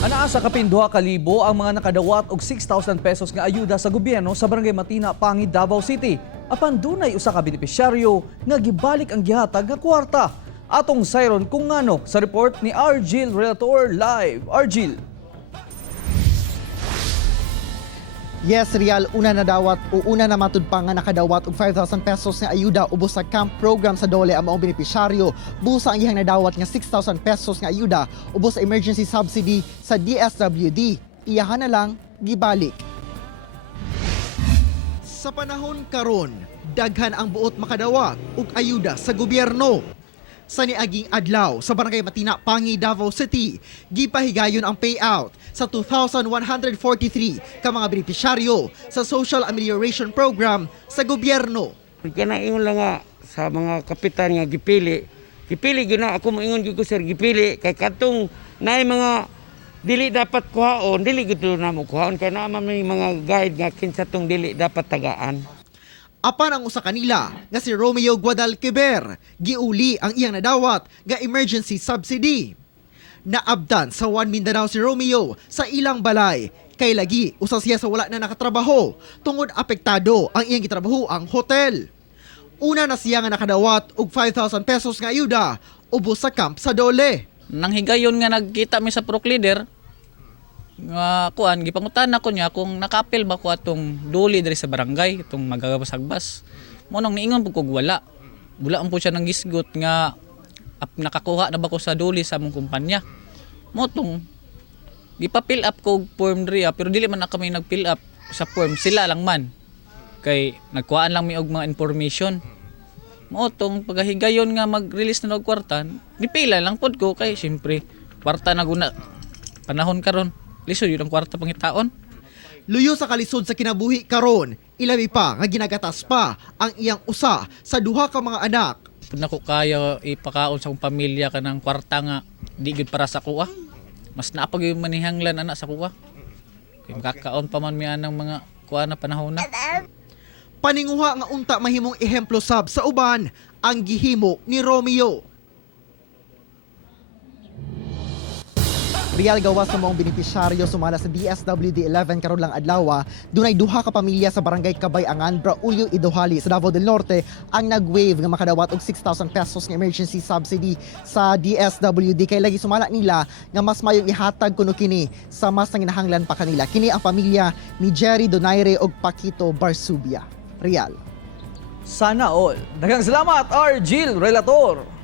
Anaa sa kapin 2,000 ang mga nakadawat og 6,000 pesos nga ayuda sa gobyerno sa Barangay Matina, Pangi, Davao City. Apan dunay usa ka benepisyaryo nga gibalik ang gihatag nga kwarta. Atong sayron kung ngano sa report ni Argil Relator live. Argil. Yes, Rial, una na matud pa nga nakadawat og 5,000 pesos nga ayuda ubos sa camp program sa Dole ang maong benepisyaryo. Busa ang iyang nadawat nga 6,000 pesos nga ayuda ubos sa emergency subsidy sa DSWD. Iyahan na lang gibalik. Sa panahon karon, daghan ang buot makadawat og ayuda sa gobyerno. Sa niaging adlaw sa Barangay Matina, Pangi, Davao City, gipahigayon ang payout sa 2,143 ka mga benepisyaryo sa Social Amelioration Program sa gobyerno. Kinaingon lang nga sa mga kapitan nga gipili gina ako moingon gyud ko sir gipili kay katong naay mga dili dapat kuhaon, dili gid na mo kuhaon kay naa may mga guide nga kinsa tong dili dapat tagaan. Apan ang usa kanila nga si Romeo Guadalquivir, giuli ang iyang nadawat nga emergency subsidy. Naabdan sa One Mindanao si Romeo sa ilang balay kay lagi usa siya sa wala na nakatrabaho tungod apektado ang iyang gitrabaho ang hotel. Una na siya nga nakadawat og 5,000 pesos nga ayuda ubos sa camp sa Dole. Nang higayon nga nagkita mi sa Proc leader nga kuan gipangutan ko niya kung nakapil ba ko atong duli diri sa barangay itong magagabas-agbas. Mo nang niingon pud kog wala. Bulaan po siya ng gisgot nga nakakuha na ba ko sa duli sa among kumpanya. Mo tong gipa-fill up ko form diri pero dili man na kami nag-fill up sa form, sila lang man. Kay nagkuhaan lang mi og mga information. Mo tong pagahigayon nga mag-release na og kwarta, nipila lang pod ko kay syempre kwarta na guna panahon karon. Lisod yun ang kwarta pangitaon. Luyo sa kalisod sa kinabuhi karon, ilabi pa nga ginagatas pa ang iyang usa sa duha ka mga anak. Pud nako kaya ipakaon sa akong pamilya kanang kwarta nga di gid para sa kuha. Mas naapag yung manihanglan ana sa kuha. Kay makakaon pa man mi anang mga kuha na panahon na. Paninguha nga unta mahimong ehemplo sab sa uban ang gihimo ni Romeo. Real gawas sa maong benepisyaryo sumala sa DSWD 11 karon lang adlaw, dunay duha ka pamilya sa barangay Kabayangan, Braulio, Idohali sa Davao del Norte ang nag-wave nga makadawat og 6,000 pesos nga emergency subsidy sa DSWD kay lagi sumala nila nga mas mayong ihatag kuno kini sa mas nanginahanglan pa kanila. Kini ang pamilya ni Jerry Donaire ug Paquito Barsubia. Real. Sana all. Daghang salamat Argil Relator.